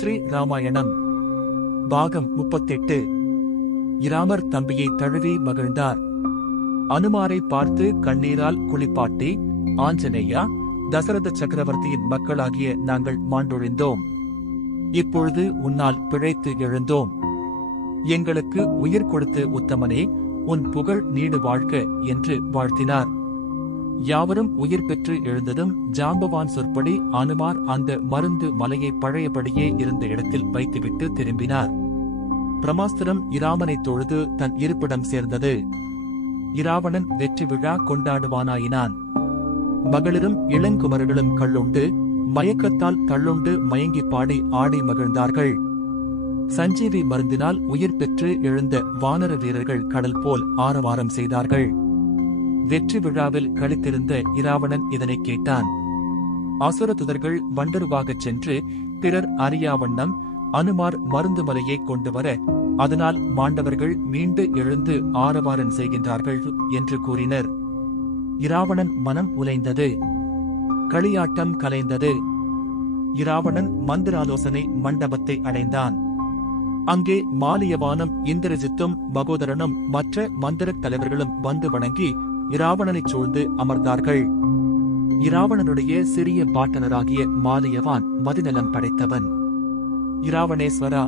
ஸ்ரீ ராமாயணம் பாகம் 38. இராமர் தம்பியை தழுவி மகிழ்ந்தார். அனுமாரை பார்த்து கண்ணீரால் குளிப்பாட்டி, ஆஞ்சநேயா, தசரத சக்கரவர்த்தியின் மக்களாகிய நாங்கள் மாண்டொழிந்தோம். இப்பொழுது உன்னால் பிழைத்து எழுந்தோம். எங்களுக்கு உயிர் கொடுத்து உத்தமனே, உன் புகழ் நீடு வாழ்க என்று வாழ்த்தினார். யாவரும் உயிர் பெற்று எழுந்ததும் ஜாம்பவான் சொற்படி அனுமார் அந்த மருந்து மலையை பழையபடியே இருந்த இடத்தில் வைத்துவிட்டு திரும்பினார். பிரமாஸ்திரம் இராமனை தொழுது தன் இருப்பிடம் சேர்ந்தது. இராவணன் வெற்றி விழா கொண்டாடுவானாயினான். மகளிரும் இளங்குமரர்களும் கள்ளுண்டு மயக்கத்தால் தள்ளுண்டு மயங்கி பாடி ஆடி மகிழ்ந்தார்கள். சஞ்சீவி மருந்தினால் உயிர் பெற்று எழுந்த வானர வீரர்கள் கடல் போல் ஆரவாரம் செய்தார்கள். வெற்றி விழாவில் களித்திருந்த இராவணன் இதனை கேட்டான். அசுர துதர்கள் வண்டருவாகச் சென்று பிறர் அறியாவண்ணம் அனுமார் மருந்து மலையை கொண்டு வர, அதனால் மாண்டவர்கள் மீண்டு எழுந்து ஆரவாரம் செய்கின்றார்கள் என்று கூறினர். இராவணன் மனம் உலைந்தது. களியாட்டம் கலைந்தது. இராவணன் மந்திராலோசனை மண்டபத்தை அடைந்தான். அங்கே மாலியவானும் இந்திரஜித்தும் மகோதரனும் மற்ற மந்திரத் தலைவர்களும் வந்து வணங்கி இராவணனைச் சூழ்ந்து அமர்ந்தார்கள். இராவணனுடைய சிறிய பாட்டனராகிய மாலியவான் மதிநலம் படைத்தவன். இராவணேஸ்வரா,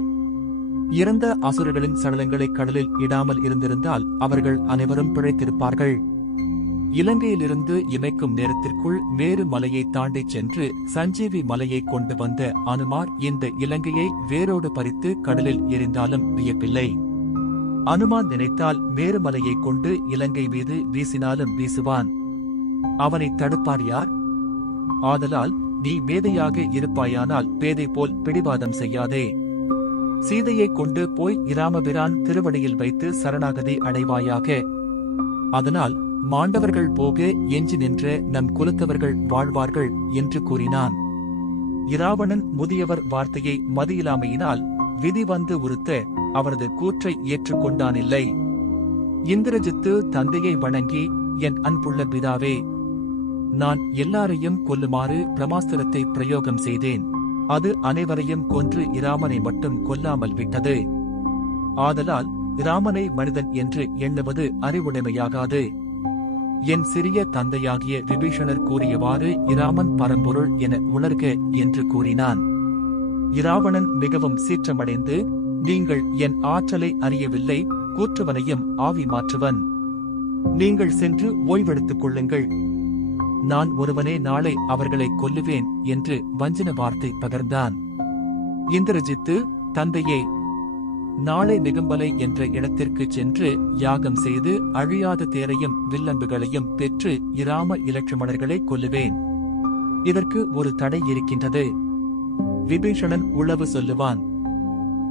இறந்த அசுரர்களின் சடலங்களை கடலில் இடாமல் இருந்திருந்தால் அவர்கள் அனைவரும் பிழைத்திருப்பார்கள். இலங்கையிலிருந்து இமைக்கும் நேரத்திற்குள் வேறு மலையை தாண்டிச் சென்று சஞ்சீவி மலையை கொண்டு வந்த அனுமார் இந்த இலங்கையை வேரோடு பறித்து கடலில் எறிந்தாலும் வியப்பில்லை. அனுமான் நினைத்தால் வேறு மலையை கொண்டு இலங்கை மீது வீசினாலும் வீசுவான். அவனை தடுப்பார் யார்? ஆதலால் நீ மேதையாக இருப்பாயானால் பேதை போல் பிடிவாதம் செய்யாதே. சீதையை கொண்டு போய் இராமபிரான் திருவடியில் வைத்து சரணாகதி அடைவாயாக. அதனால் மாண்டவர்கள் போக எஞ்சி நின்ற நம் குலத்தவர்கள் வாழ்வார்கள் என்று கூறினான். இராவணன் முதியவர் வார்த்தையை மதியிலாமையினால் விதி வந்து உறுத்த அவரது கூற்றை ஏற்றுக்கொண்டானில்லை. இந்திரஜித்து தந்தையை வணங்கி, என் அன்புள்ள பிதாவே, நான் எல்லாரையும் கொல்லுமாறு பிரமாஸ்திரத்தை பிரயோகம் செய்தேன். அது அனைவரையும் கொன்று இராமனை மட்டும் கொல்லாமல் விட்டது. ஆதலால் இராமனை மனிதன் என்று எண்ணுவது அறிவுடைமையாகாது. என் சிறிய தந்தையாகிய விபீஷணர் கூறியவாறு இராமன் பரம்பொருள் என உணர்க என்று கூறினான். இராவணன் மிகவும் சீற்றமடைந்து, நீங்கள் என் ஆற்றலை அறியவில்லை, கூற்றுவனையும் ஆவி மாற்றுவன். நீங்கள் சென்று ஓய்வெடுத்துக் கொள்ளுங்கள். நான் ஒருவனே நாளை அவர்களை கொல்லுவேன் என்று வஞ்சன வார்த்தை பகர்ந்தான். இந்திரஜித்து, தந்தையே, நாளை நிகம்பலை என்ற இடத்திற்கு சென்று யாகம் செய்து அழியாத தேரையும் வில்லம்புகளையும் பெற்று இராம இலட்சுமணர்களை கொல்லுவேன். இதற்கு ஒரு தடை இருக்கின்றது. விபீஷணன் உளவு சொல்லுவான்.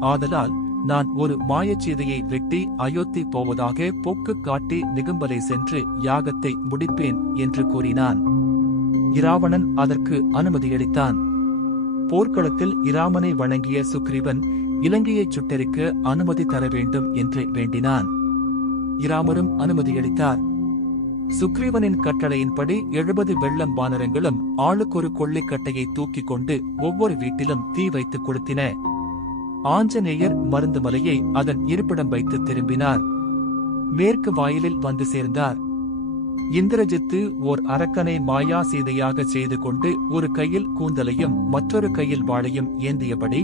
ஆதலால் நான் ஒரு மாயச்சீதையை வெட்டி அயோத்தி போவதாக போக்கு காட்டி நிகம்பலை சென்று யாகத்தை முடிப்பேன் என்று கூறினான். இராவணன் அதற்கு அனுமதியளித்தான். போர்க்களத்தில் இராமனை வணங்கிய சுக்ரீவன் இலங்கையைச் சுட்டெரிக்க அனுமதி தர வேண்டும் என்று வேண்டினான். இராமரும் அனுமதியளித்தார். சுக்ரீவனின் கட்டளையின்படி 70 வெள்ளம் வானரங்களும் ஆளுக்கொரு கொள்ளைக்கட்டையை தூக்கிக் கொண்டு ஒவ்வொரு வீட்டிலும் தீ வைத்துக் கொளுத்தின. ஆஞ்சநேயர் மருந்து மலையை அதன் இருப்பிடம் வைத்து திரும்பினார். மேற்கு வாயிலில் வந்து சேர்ந்தார். இந்திரஜித்து ஓர் அரக்கனை மாயா சீதையாக செய்து கொண்டு ஒரு கையில் கூந்தலையும் மற்றொரு கையில் வாளையும் ஏந்தியபடி,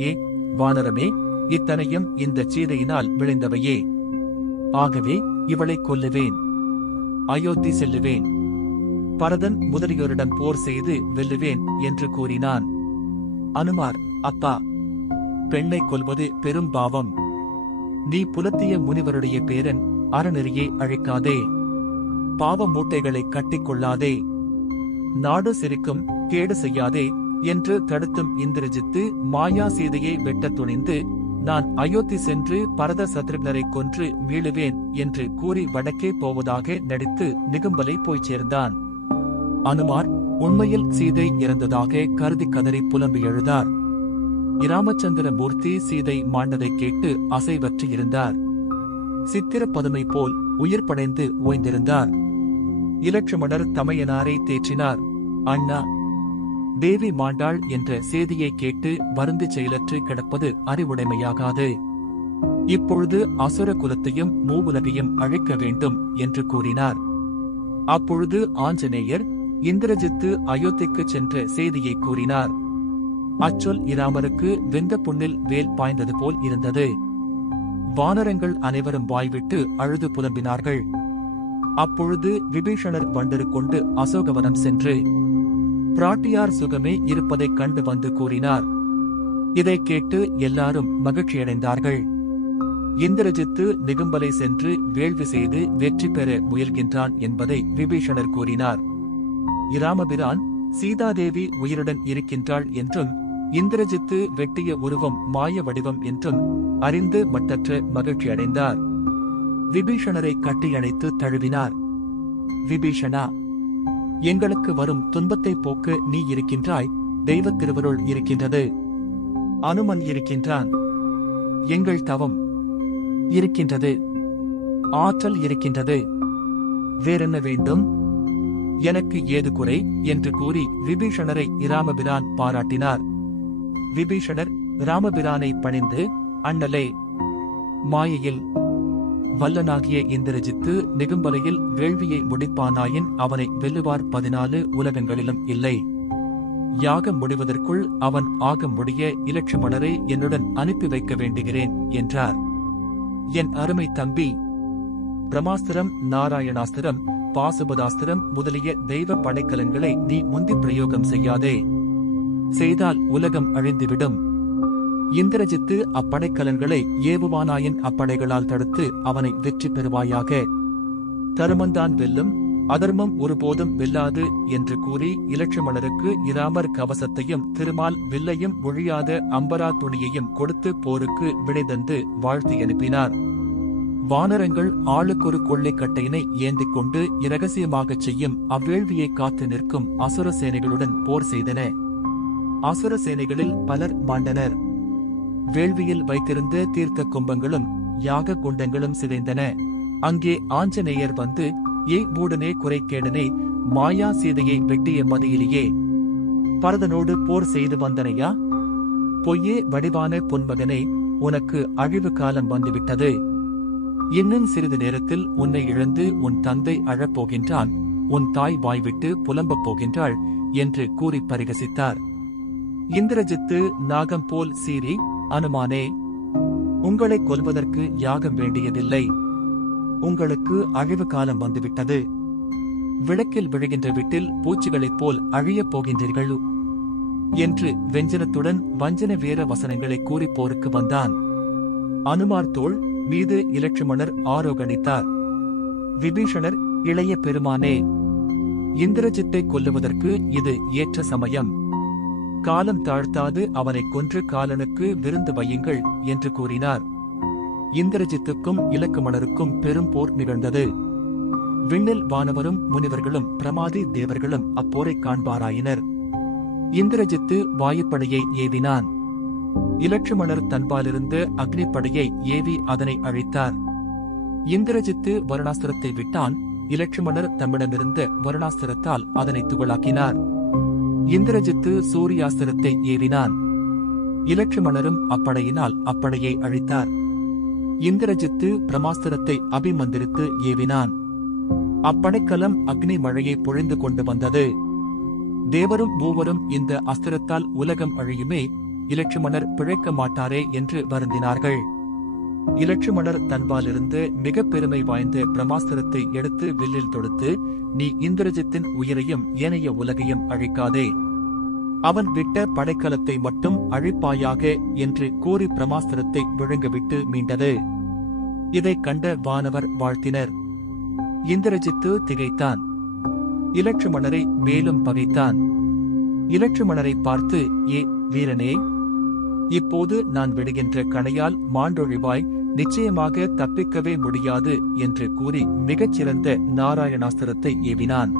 ஏ வானரமே, இத்தனையும் இந்த சீதையினால் விளைந்தவையே. ஆகவே இவளை கொல்லுவேன். அயோத்தி செல்லுவேன். பரதன் முதலியோரிடம் போர் செய்து வெல்லுவேன் என்று கூறினான். அனுமார், அப்பா, பெண்ணை கொல்வது பெரும் பாவம். நீ புலத்திய முனிவருடைய பேரன், அறநெறியை அழிக்காதே. பாவ மூட்டைகளை கட்டிக்கொள்ளாதே. நாடு சிரிக்கும், கேடு செய்யாதே என்று தடுத்தும் இந்திரஜித்து மாயா சீதையை வெட்டத் துணிந்து, நான் அயோத்தி சென்று பரத சத்ருக்னரை கொன்று மீளுவேன் என்று கூறி வடக்கே போவதாக நடித்து நிகம்பலை போய்ச் சேர்ந்தான். அனுமார் உண்மையில் சீதை இறந்ததாக கருதி கதறி புலம்பி எழுதார். இராமச்சந்திர மூர்த்தி சீதை மாண்டதைக் கேட்டு அசைவற்று இருந்தார். சித்திர பதுமை போல் உயிர் படைந்து ஓய்ந்திருந்தார். இலட்சுமணர் தமையனாரை தேற்றினார். அண்ணா, தேவி மாண்டாள் என்ற செய்தியை கேட்டு வருந்தி செயலற்று கிடப்பது அறிவுடைமையாகாது. இப்பொழுது அசுர குலத்தையும் மூவுலகையும் அழிக்க வேண்டும் என்று கூறினார். அப்பொழுது ஆஞ்சநேயர் இந்திரஜித்து அயோத்திக்கு சென்ற செய்தியை கூறினார். அச்சொல் இராமருக்கு வெந்த புண்ணில் வேல் பாய்ந்தது போல் இருந்தது. வானரங்கள் அனைவரும் வாய்விட்டு அழுது புலம்பினார்கள். அப்பொழுது விபீஷணர் வண்டரு கொண்டு அசோகவனம் சென்று பிராட்டியார் சுகமே இருப்பதைக் கண்டு வந்து கூறினார். இதைக் கேட்டு எல்லாரும் மகிழ்ச்சியடைந்தார்கள். இந்திரஜித்து நிகும்பலை சென்று வேள்வி செய்து வெற்றி பெற முயல்கின்றான் என்பதை விபீஷணர் கூறினார். இராமபிரான் சீதாதேவி உயிருடன் இருக்கின்றாள் என்றும் இந்திரஜித்து வெட்டிய உருவம் மாய வடிவம் என்றும் அறிந்து மட்டற்ற மகிழ்ச்சியடைந்தார். விபீஷணரை கட்டியணைத்து தழுவினார். விபீஷணா, எங்களுக்கு வரும் துன்பத்தை போக்க நீ இருக்கின்றாய். தெய்வத் திருவருள் இருக்கின்றது. அனுமன் இருக்கின்றான். எங்கள் தவம் இருக்கின்றது. ஆற்றல் இருக்கின்றது. வேறென்ன வேண்டும்? எனக்கு ஏது குறை என்று கூறி விபீஷணரை இராமபிரான் பாராட்டினார். விபீஷணர் ராமபிரானை பணிந்து, அண்ணலே, மாயையில் வல்லனாகிய இந்திரஜித்து நிகும்பலையில் வேள்வியை முடிப்பானாயின் அவனை வெல்லுவார் 14 உலகங்களிலும் இல்லை. யாகம் முடிவதற்குள் அவன் ஆக முடிய இலட்சுமணரை என்னுடன் அனுப்பி வைக்க வேண்டுகிறேன் என்றார். என் அருமை தம்பி, பிரமாஸ்திரம், நாராயணாஸ்திரம், பாசுபதாஸ்திரம் முதலிய தெய்வ படைக்கலன்களை நீ முந்தி பிரயோகம் செய்யாதே. செய்தால் உலகம் அழிந்துவிடும். இந்திரஜித்து அப்படைக்கலன்களை ஏவுவானாயின் அப்படைகளால் தடுத்து அவனை வெற்றி பெறுவாயாக. தருமந்தான் வெல்லும், அதர்மம் ஒருபோதும் வெல்லாது என்று கூறி இலட்சுமணருக்கு இராமர் கவசத்தையும் திருமால் வில்லையும் ஒழியாத அம்பரா துணியையும் கொடுத்து போருக்கு விடைதந்து வாழ்த்தி அனுப்பினார். வானரங்கள் ஆளுக்கொரு கொள்ளைக்கட்டையினை ஏந்திக் கொண்டு இரகசியமாகச் செய்யும் அவ்வேள்வியை காத்து நிற்கும் அசுர சேனைகளுடன் போர் செய்தன. அசுர சேனைகளில் பலர் மாண்டனர். வேள்வியில் வைத்திருந்த தீர்த்த கும்பங்களும் யாக குண்டங்களும் சிதைந்தன. அங்கே ஆஞ்சநேயர் வந்து, ஏய் மூடனே, குறைக்கேடனே, மாயா சீதையை வெட்டிய மதியிலேயே பரதனோடு போர் செய்து வந்தனையா? பொய்யே வடிவான பொன்மகனே, உனக்கு அழிவு காலம் வந்துவிட்டது. இன்னும் சிறிது நேரத்தில் உன்னை இழந்து உன் தந்தை அழப்போகின்றான், உன் தாய் வாய்விட்டு புலம்பப் போகின்றாள் என்று கூறி பரிகசித்தார். இந்திரஜித்து நாகம் போல் சீறி, அனுமானே, உங்களை கொல்வதற்கு யாகம் வேண்டியதில்லை. உங்களுக்கு அழிவு காலம் வந்துவிட்டது. விளக்கில் விழுகின்ற வீட்டில் பூச்சிகளைப் போல் அழியப் போகின்றீர்கள் என்று வெஞ்சனத்துடன் வஞ்சன வீர வசனங்களை கூறி போருக்கு வந்தான். அனுமார் தோள் மீது இலட்சுமணர் ஆரோகணித்தார். விபீஷணர், இளைய பெருமானே, இந்திரஜித்தை கொல்லுவதற்கு இது ஏற்ற சமயம். காலம் தாழ்த்தாது அவனை கொன்று காலனுக்கு விருந்து வையுங்கள் என்று கூறினார். இந்திரஜித்துக்கும் இலக்குமணருக்கும் பெரும் போர் நிகழ்ந்தது. விண்ணில் வானவரும் முனிவர்களும் பிரமாதி தேவர்களும் அப்போரை காண்பாராயினர். இந்திரஜித்து வாயுப்படையை ஏவினான். இலட்சுமணர் தன்பாலிருந்த அக்னிப்படையை ஏவி அதனை அழித்தார். இந்திரஜித்து வருணாஸ்திரத்தை விட்டான். இலட்சுமணர் தம்மிடமிருந்த வருணாஸ்திரத்தால் அதனை துகளாக்கினார். இந்திரஜித்து சூரியாஸ்திரத்தை ஏவினான். இலட்சுமணரும் அப்படையினால் அப்படையை அழித்தார். இந்திரஜித்து பிரமாஸ்திரத்தை அபிமந்திரித்து ஏவினான். அப்படைக்கலம் அக்னி மழையை பொழிந்து கொண்டு வந்தது. தேவரும் மூவரும் இந்த அஸ்திரத்தால் உலகம் அழியுமே, இலட்சுமணர் பிழைக்க மாட்டாரே என்று வருந்தினார்கள். இலட்சுமணர் தன்பாலிருந்து மிக பெருமை வாய்ந்த பிரமாஸ்திரத்தை எடுத்து வில்லில் தொடுத்து, நீ இந்திரஜித்தின் உயிரையும் ஏனைய உலகையும் அழிக்காதே, அவன் விட்ட படைக்கலத்தை மட்டும் அழிப்பாயாக என்று கூறி பிரமாஸ்திரத்தை விழுங்கவிட்டு மீண்டது. இதைக் கண்ட வானவர் வாழ்த்தினர். இந்திரஜித்து திகைத்தான். இலட்சுமணரை மேலும் பகைத்தான். இலட்சுமணரை பார்த்து, ஏ வீரனே, இப்போது நான் விடுகின்ற கணையால் மாண்டொழிவாய், நிச்சயமாக தப்பிக்கவே முடியாது என்று கூறி மிகச்சிறந்த நாராயணாஸ்திரத்தை ஏவினான்.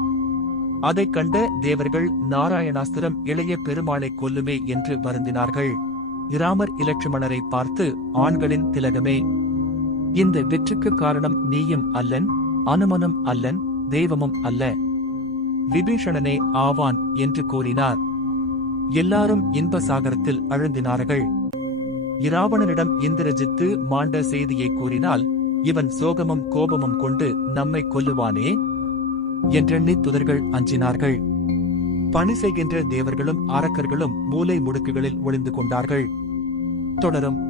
அதைக் கண்ட தேவர்கள், நாராயணாஸ்திரம் இளைய பெருமாளை கொல்லுமே என்று வருந்தினார்கள். இராமர் இலட்சுமணரை பார்த்து, ஆண்களின் திலகமே, இந்த வெற்றிக்கு காரணம் நீயும் அல்லன், அனுமனும் அல்லன், தெய்வமும் அல்ல, விபீஷணனே ஆவான் என்று கூறினார். எல்லாரும் இன்ப சாகரத்தில் அழுந்தினார்கள். இராவணனிடம் இந்திரஜித்து மாண்ட செய்தியை கூறினால், இவன் சோகமும் கோபமும் கொண்டு நம்மை கொல்லுவானே என்றெண்ணி துதர்கள் அஞ்சினார்கள். பணி செய்கின்ற தேவர்களும் அரக்கர்களும் மூலை முடுக்குகளில் ஒளிந்து கொண்டார்கள். தொடரும்.